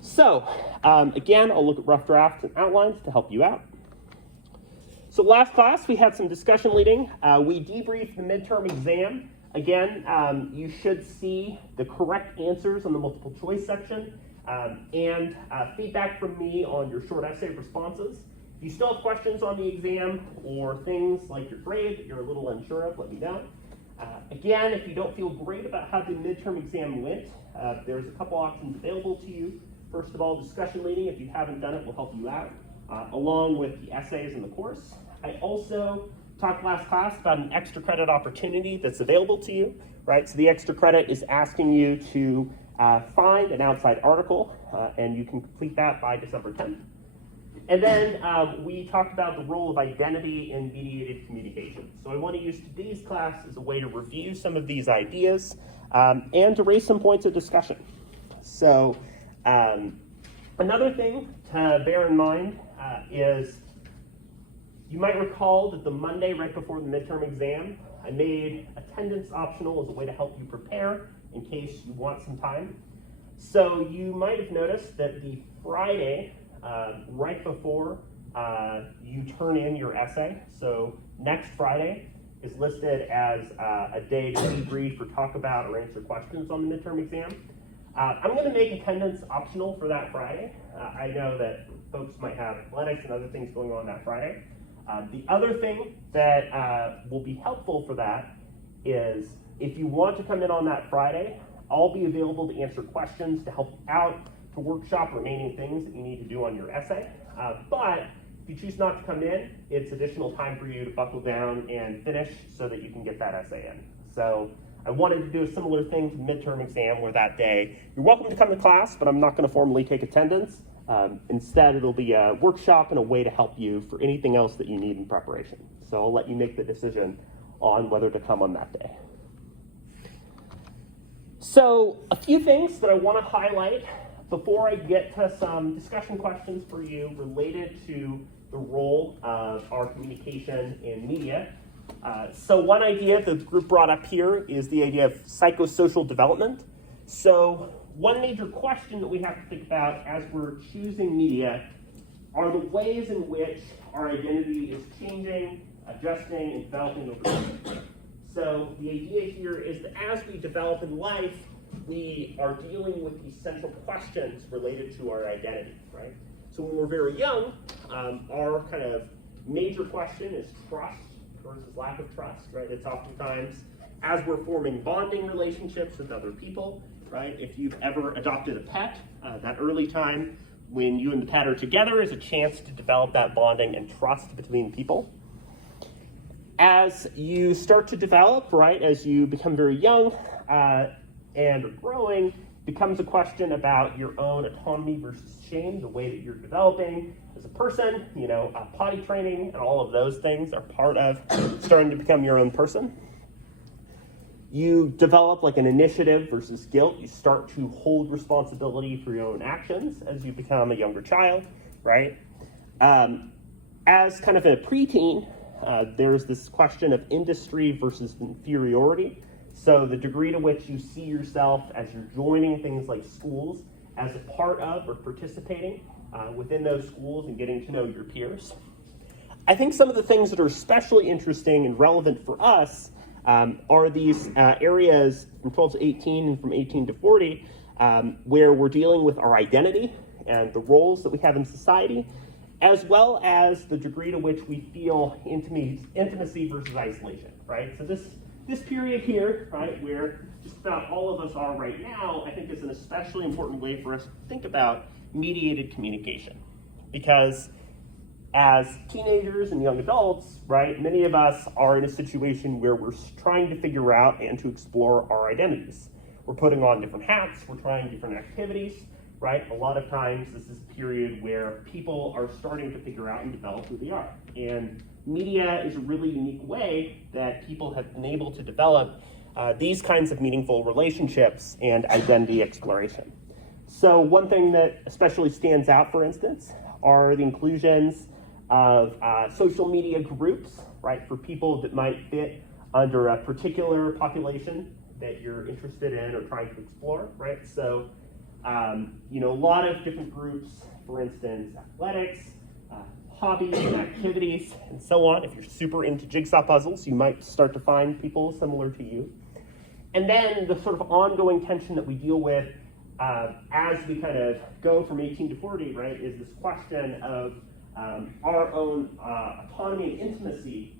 So, again, I'll look at rough drafts and outlines to help you out. So last class, we had some discussion leading. We debriefed the midterm exam. Again, you should see the correct answers on the multiple choice section and feedback from me on your short essay responses. If you still have questions on the exam or things like your grade that you're a little unsure of, let me know. Again, if you don't feel great about how the midterm exam went, there's a couple options available to you. First of all, discussion leading, if you haven't done it, will help you out, along with the essays in the course. I also talked last class about an extra credit opportunity that's available to you, right? So the extra credit is asking you to find an outside article, and you can complete that by December 10th. And then we talked about the role of identity in mediated communication. So I want to use today's class as a way to review some of these ideas and to raise some points of discussion. So another thing to bear in mind is you might recall that the Monday right before the midterm exam, I made attendance optional as a way to help you prepare in case you want some time. So you might have noticed that the Friday right before you turn in your essay, so next Friday is listed as a day to debrief or talk about or answer questions on the midterm exam. I'm going to make attendance optional for that Friday. I know that folks might have athletics and other things going on that Friday. The other thing that will be helpful for that is if you want to come in on that Friday, I'll be available to answer questions to help out to workshop remaining things that you need to do on your essay. But if you choose not to come in, it's additional time for you to buckle down and finish so that you can get that essay in. So I wanted to do a similar thing to the midterm exam where that day, you're welcome to come to class, but I'm not going to formally take attendance. Instead, it'll be a workshop and a way to help you for anything else that you need in preparation. So I'll let you make the decision on whether to come on that day. So a few things that I want to highlight before I get to some discussion questions for you related to the role of our communication in media. So one idea the group brought up here is the idea of psychosocial development. So one major question that we have to think about as we're choosing media are the ways in which our identity is changing, adjusting, and developing over time. So the idea here is that as we develop in life, we are dealing with these central questions related to our identity, right? So when we're very young, our kind of major question is trust versus lack of trust, right? It's oftentimes as we're forming bonding relationships with other people, right? If you've ever adopted a pet, that early time when you and the pet are together is a chance to develop that bonding and trust between people. As you start to develop, right, as you become very young and are growing, becomes a question about your own autonomy versus shame, the way that you're developing as a person, potty training and all of those things are part of starting to become your own person. You develop like an initiative versus guilt. You start to hold responsibility for your own actions as you become a younger child, right? As kind of a preteen, there's this question of industry versus inferiority. So the degree to which you see yourself as you're joining things like schools as a part of or participating within those schools and getting to know your peers. I think some of the things that are especially interesting and relevant for us are these areas from 12 to 18 and from 18 to 40 where we're dealing with our identity and the roles that we have in society, as well as the degree to which we feel intimacy versus isolation, right? So this period here, right, where just about all of us are right now, I think is an especially important way for us to think about mediated communication. Because as teenagers and young adults, right, many of us are in a situation where we're trying to figure out and to explore our identities. We're putting on different hats, we're trying different activities, right? A lot of times this is a period where people are starting to figure out and develop who they are. And media is a really unique way that people have been able to develop these kinds of meaningful relationships and identity exploration. So one thing that especially stands out, for instance, are the inclusions of social media groups, right, for people that might fit under a particular population that you're interested in or trying to explore, right? So A lot of different groups, for instance, athletics, hobbies and activities, and so on. If you're super into jigsaw puzzles, you might start to find people similar to you. And then the sort of ongoing tension that we deal with as we kind of go from 18 to 40, right, is this question of our own autonomy and intimacy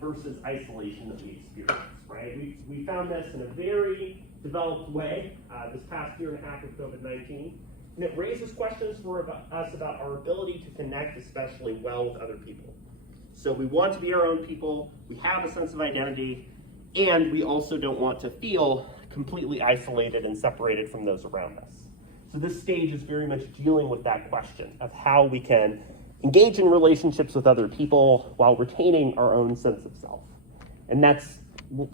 versus isolation that we experience, right? We found this in a very developed way this past year and a half with COVID-19, and it raises questions for us about our ability to connect especially well with other people. So we want to be our own people, we have a sense of identity, and we also don't want to feel completely isolated and separated from those around us. So this stage is very much dealing with that question of how we can engage in relationships with other people while retaining our own sense of self. And that's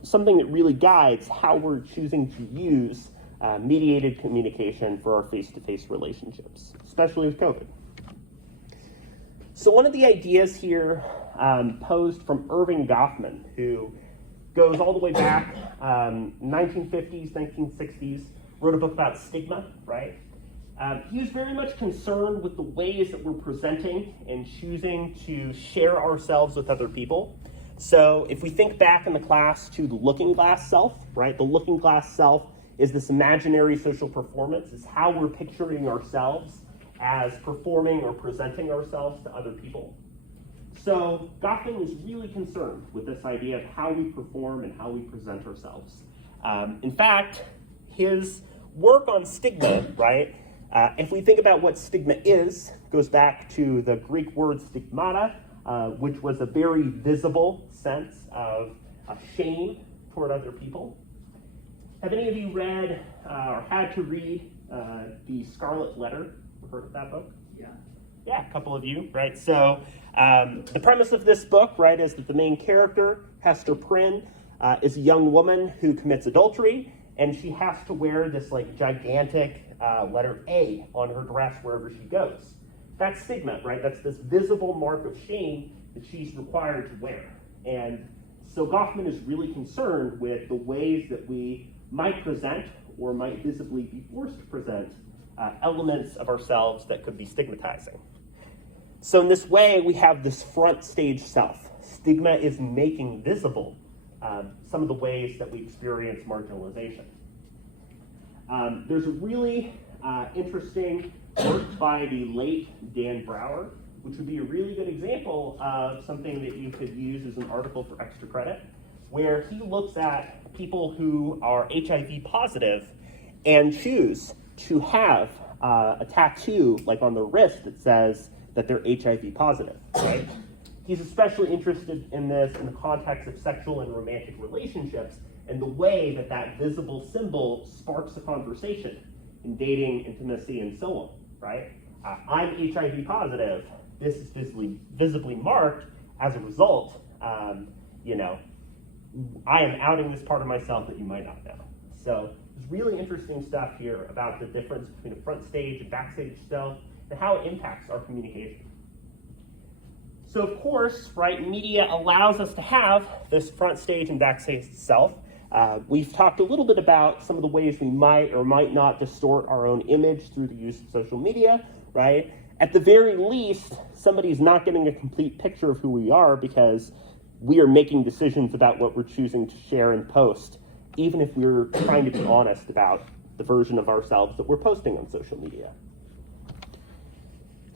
something that really guides how we're choosing to use mediated communication for our face-to-face relationships, especially with COVID. So one of the ideas here posed from Erving Goffman, who goes all the way back 1950s, 1960s, wrote a book about stigma, right? He was very much concerned with the ways that we're presenting and choosing to share ourselves with other people. So if we think back in the class to the looking glass self, right? The looking glass self is this imaginary social performance. It's how we're picturing ourselves as performing or presenting ourselves to other people. So Goffman was really concerned with this idea of how we perform and how we present ourselves. In fact, his work on stigma, right? If we think about what stigma is, goes back to the Greek word stigmata, which was a very visible sense of shame toward other people. Have any of you read or had to read The Scarlet Letter? Heard of that book? Yeah, a couple of you, right? So the premise of this book, right, is that the main character, Hester Prynne, is a young woman who commits adultery, and she has to wear this like gigantic letter A on her dress wherever she goes. That's stigma, right? That's this visible mark of shame that she's required to wear. And so Goffman is really concerned with the ways that we might present or might visibly be forced to present elements of ourselves that could be stigmatizing. So in this way, we have this front stage self. Stigma is making visible some of the ways that we experience marginalization. There's a really interesting work by the late Dan Brower, which would be a really good example of something that you could use as an article for extra credit, where he looks at people who are HIV positive and choose to have a tattoo like on their wrist that says that they're HIV positive, right? He's especially interested in this in the context of sexual and romantic relationships and the way that that visible symbol sparks a conversation in dating, intimacy, and so on, right? I'm HIV positive. This is visibly marked. As a result, I am outing this part of myself that you might not know. So there's really interesting stuff here about the difference between a front stage and backstage self and how it impacts our communication. So of course, right, media allows us to have this front stage and backstage self. We've talked a little bit about some of the ways we might or might not distort our own image through the use of social media, right? At the very least, somebody's not getting a complete picture of who we are because we are making decisions about what we're choosing to share and post, even if we're trying to be honest about the version of ourselves that we're posting on social media.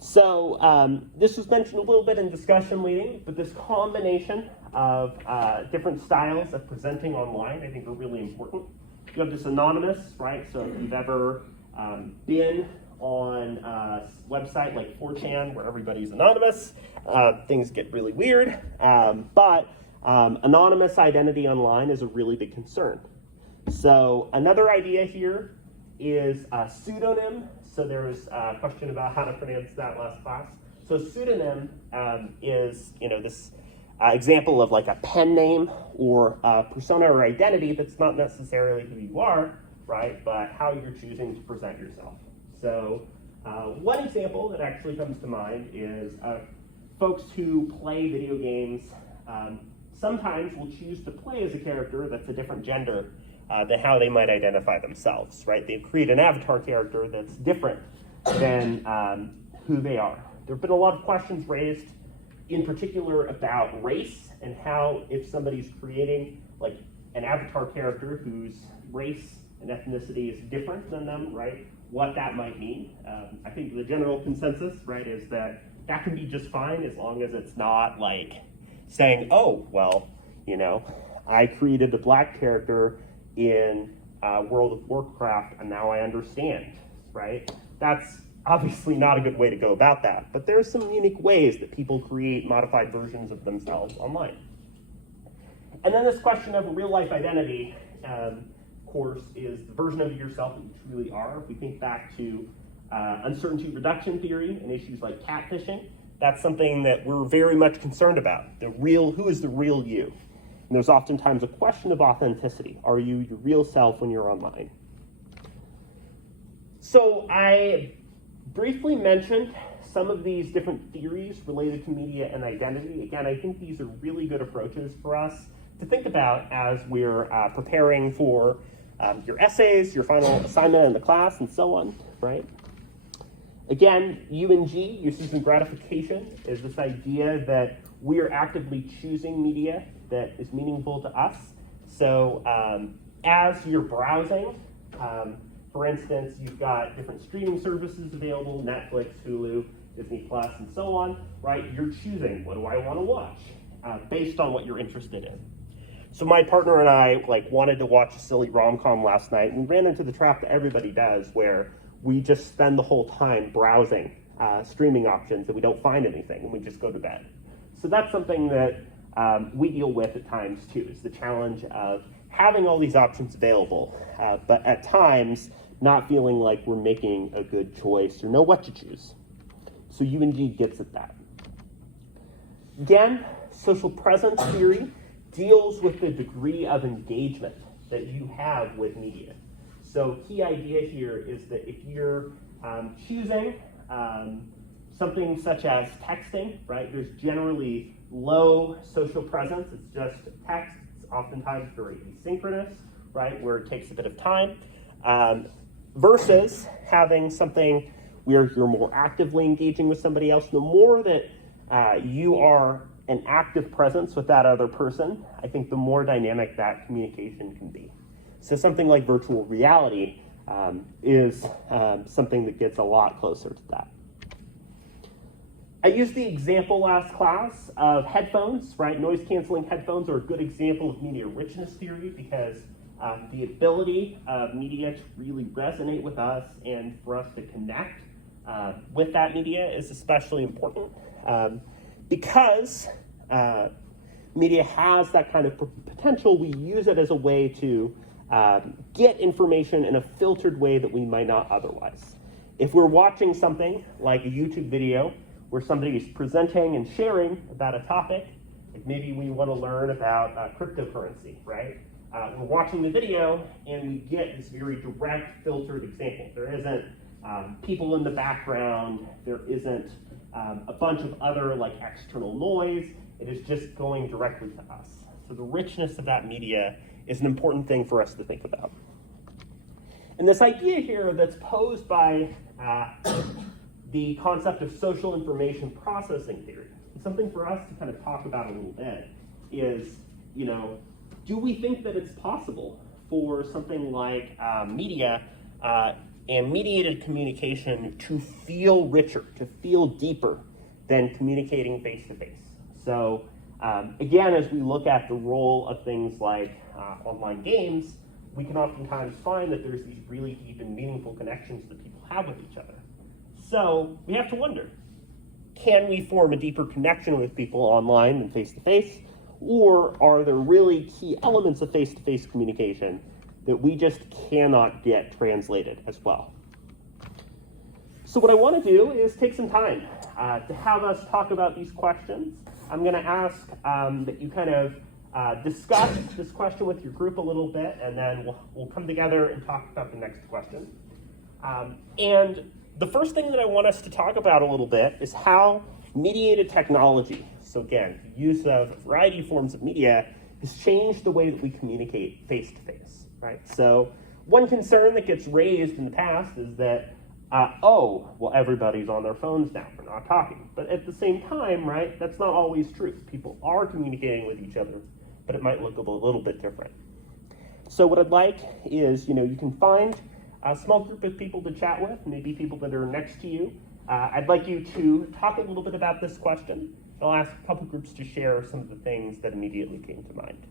So this was mentioned a little bit in discussion leading, but this combination of different styles of presenting online I think are really important. You have this anonymous, right? So if you've ever been on a website like 4chan where everybody's anonymous, things get really weird, but anonymous identity online is a really big concern. So another idea here is a pseudonym. So there was a question about how to pronounce that last class. So pseudonym is, this example of like a pen name or a persona or identity that's not necessarily who you are, right? But how you're choosing to present yourself. So one example that actually comes to mind is folks who play video games sometimes will choose to play as a character that's a different gender than how they might identify themselves, right? They've created an avatar character that's different than who they are. There have been a lot of questions raised, in particular about race and how, if somebody's creating like an avatar character whose race and ethnicity is different than them, right, what that might mean. I think the general consensus, right, is that that can be just fine as long as it's not like saying, oh, well, you know, I created the black character in World of Warcraft and now I understand, right? That's obviously not a good way to go about that, but there's some unique ways that people create modified versions of themselves online. And then this question of real life identity, of course, is the version of yourself that you truly are. If we think back to uncertainty reduction theory and issues like catfishing, that's something that we're very much concerned about. Who is the real you? And there's oftentimes a question of authenticity. Are you your real self when you're online? So I briefly mentioned some of these different theories related to media and identity. Again, I think these are really good approaches for us to think about as we're preparing for your essays, your final assignment in the class, and so on, right? Again, UNG, uses and gratification, is this idea that we are actively choosing media that is meaningful to us. So as you're browsing, for instance, you've got different streaming services available, Netflix, Hulu, Disney Plus, and so on, right? You're choosing, what do I want to watch, based on what you're interested in. So my partner and I wanted to watch a silly rom-com last night, and we ran into the trap that everybody does, where we just spend the whole time browsing streaming options and we don't find anything, and we just go to bed. So that's something that we deal with at times too, is the challenge of having all these options available, but at times not feeling like we're making a good choice or know what to choose. So UNG gets at that. Again, social presence theory deals with the degree of engagement that you have with media. So key idea here is that if you're choosing something such as texting, right, there's generally low social presence. It's just text. It's oftentimes very asynchronous, right, where it takes a bit of time, versus having something where you're more actively engaging with somebody else. The more that you are an active presence with that other person, I think the more dynamic that communication can be. So something like virtual reality is something that gets a lot closer to that. I used the example last class of headphones, right? Noise-canceling headphones are a good example of media richness theory because the ability of media to really resonate with us and for us to connect with that media is especially important because media has that kind of potential. We use it as a way to get information in a filtered way that we might not otherwise. If we're watching something like a YouTube video where somebody is presenting and sharing about a topic, like maybe we want to learn about cryptocurrency, right? We're watching the video and we get this very direct filtered example. There isn't people in the background, there isn't a bunch of other external noise. It is just going directly to us. So the richness of that media is an important thing for us to think about. And this idea here that's posed by the concept of social information processing theory, it's something for us to kind of talk about a little bit, is, do we think that it's possible for something like media and mediated communication to feel richer, to feel deeper than communicating face-to-face? So again, as we look at the role of things like online games, we can oftentimes find that there's these really deep and meaningful connections that people have with each other. So we have to wonder, can we form a deeper connection with people online than face-to-face? Or are there really key elements of face-to-face communication that we just cannot get translated as well? So what I want to do is take some time to have us talk about these questions. I'm going to ask that you kind of discuss this question with your group a little bit, and then we'll come together and talk about the next question. And the first thing that I want us to talk about a little bit is how mediated technology, so again, the use of a variety of forms of media, has changed the way that we communicate face-to-face. right? So one concern that gets raised in the past is that, oh, well, everybody's on their phones now, we're not talking. But at the same time, right, that's not always true. People are communicating with each other, but it might look a little bit different. So what I'd like is, you can find a small group of people to chat with, maybe people that are next to you. I'd like you to talk a little bit about this question. I'll ask a couple groups to share some of the things that immediately came to mind.